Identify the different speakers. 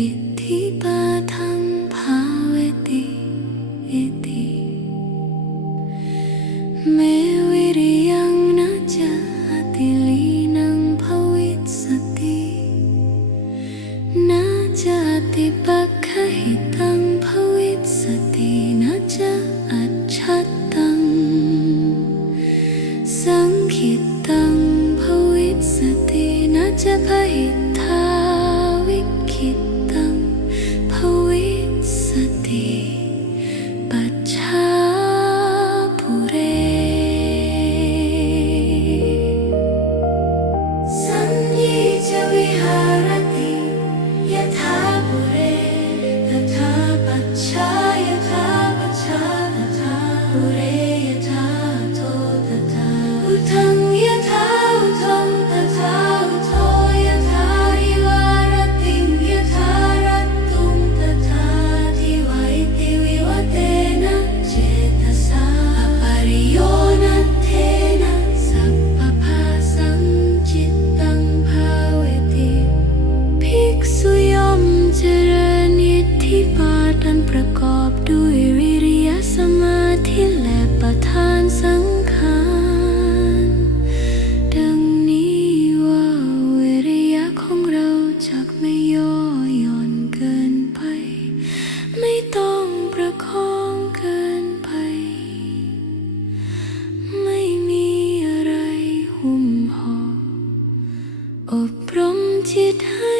Speaker 1: อิทธิปาทังภาเวติอิติเมวิริยังนะจะติลีนังภวิสตินะจะติปักขหิตังภวิสตินะจะอัจฉัตตังสังขิตังภวิสตินะจะพหิท ประกอบด้วยวิริยสมาธิและประทานสังขารดังนี้ว่าวิริยะของเราจักไม่ย่อหย่อนเกินไป ไม่ต้องประคองเกินไป ไม่มีอะไรหุ้มห่ออบรมจิตให้